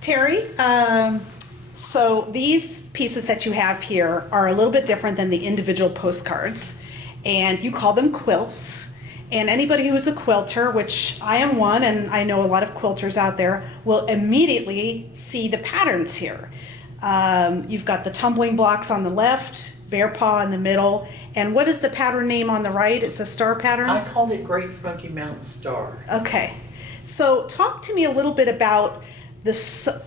Terry, so these pieces that you have here are a little bit different than the individual postcards, and you call them quilts. And anybody who's a quilter, which I am one, and I know a lot of quilters out there, will immediately see the patterns here. You've got the tumbling blocks on the left, bear paw in the middle, and what is the pattern name on the right? It's a star pattern? I called it Great Smoky Mountain Star. Okay. So talk to me a little bit about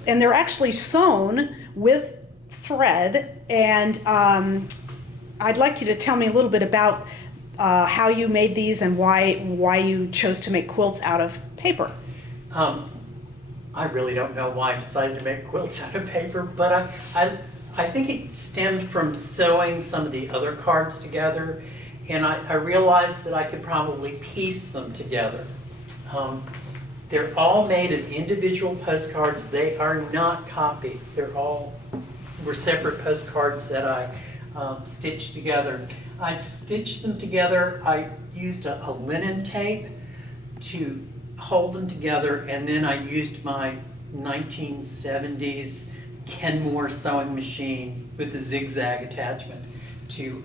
and they're actually sewn with thread, and I'd like you to tell me a little bit about how you made these and why you chose to make quilts out of paper. I really don't know why I decided to make quilts out of paper, but I think it stemmed from sewing some of the other cards together, and I realized that I could probably piece them together. They're all made of individual postcards. They are not copies. Were separate postcards that I stitched together. I'd stitched them together. I used a linen tape to hold them together, and then I used my 1970s Kenmore sewing machine with the zigzag attachment to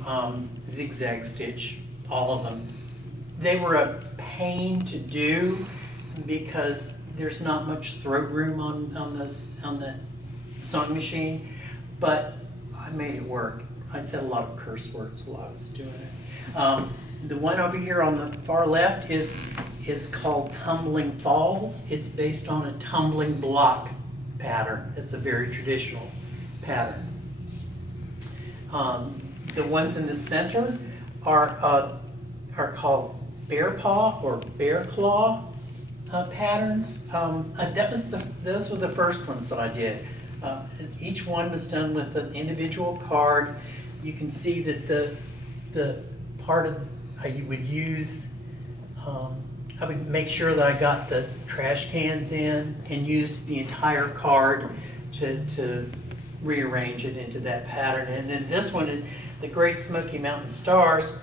zigzag stitch all of them. They were a pain to do because there's not much throat room on the sewing machine, but I made it work. I'd said a lot of curse words while I was doing it. The one over here on the far left is called Tumbling Falls. It's based on a tumbling block pattern. It's a very traditional pattern. The ones in the center are called bear paw or bear claw patterns. Those were the first ones that I did. Each one was done with an individual card. You can see that the part of you would use, I would make sure that I got the trash cans in and used the entire card to rearrange it into that pattern. And then this one, the Great Smoky Mountain Stars,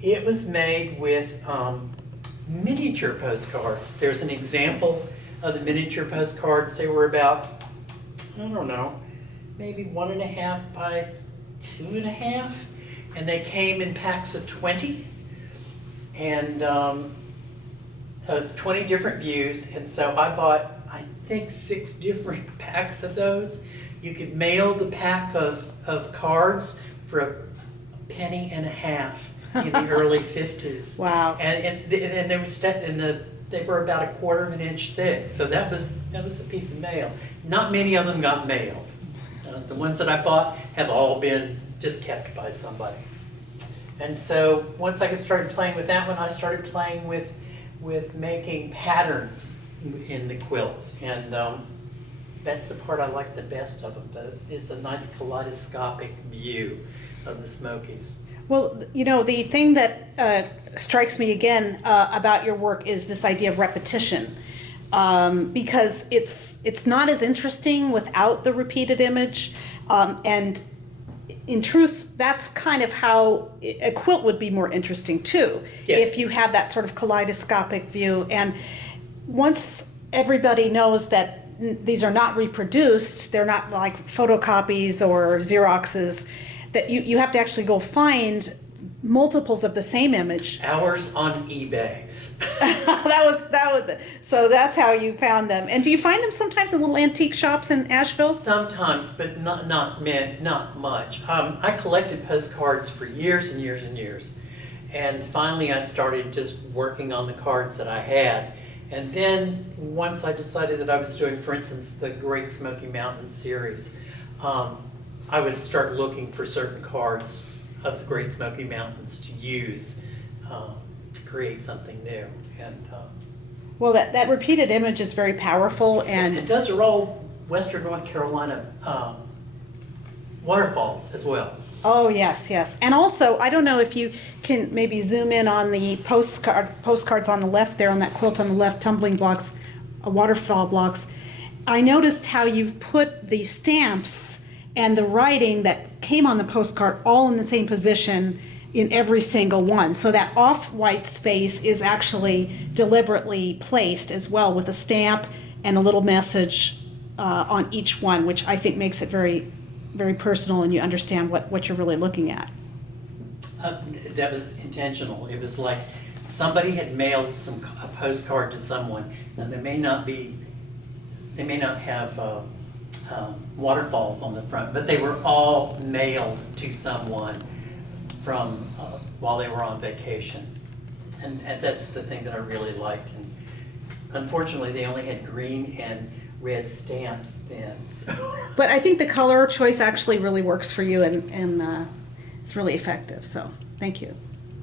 it was made with miniature postcards. There's an example of the miniature postcards. They were about, I don't know, maybe 1.5 by 2.5, and they came in packs of 20, and 20 different views. And so I bought, I think, 6 different packs of those. You could mail the pack of cards for $0.015 in the early 50s. Wow. And they were about 1/4 of an inch thick. So that was a piece of mail. Not many of them got mailed. The ones that I bought have all been just kept by somebody. And so once I started playing with that one, I started playing with making patterns in the quilts. And that's the part I like the best of them. But it's a nice kaleidoscopic view of the Smokies. Well, you know, the thing that strikes me again about your work is this idea of repetition, because it's not as interesting without the repeated image, and in truth, that's kind of how a quilt would be more interesting too, yes, if you have that sort of kaleidoscopic view. And once everybody knows that these are not reproduced, they're not like photocopies or Xeroxes, that you have to actually go find multiples of the same image. Ours on eBay. So that's how you found them. And do you find them sometimes in little antique shops in Asheville? Sometimes, but not much. I collected postcards for years and years and years, and finally I started just working on the cards that I had. And then once I decided that I was doing, for instance, the Great Smoky Mountain series, I would start looking for certain cards of the Great Smoky Mountains to use to create something new. And well, that repeated image is very powerful, and those are all Western North Carolina waterfalls as well. oh yes, yes. And also, I don't know if you can maybe zoom in on the postcards on the left there, on that quilt on the left, tumbling blocks, waterfall blocks. I noticed how you've put the stamps and the writing that came on the postcard all in the same position in every single one. So that off-white space is actually deliberately placed as well, with a stamp and a little message on each one, which I think makes it very, very personal, and you understand what you're really looking at. That was intentional. It was like somebody had mailed a postcard to someone, and they may not have waterfalls on the front, but they were all mailed to someone from while they were on vacation, and that's the thing that I really liked. And unfortunately, they only had green and red stamps then. So. But I think the color choice actually really works for you, and it's really effective, so thank you.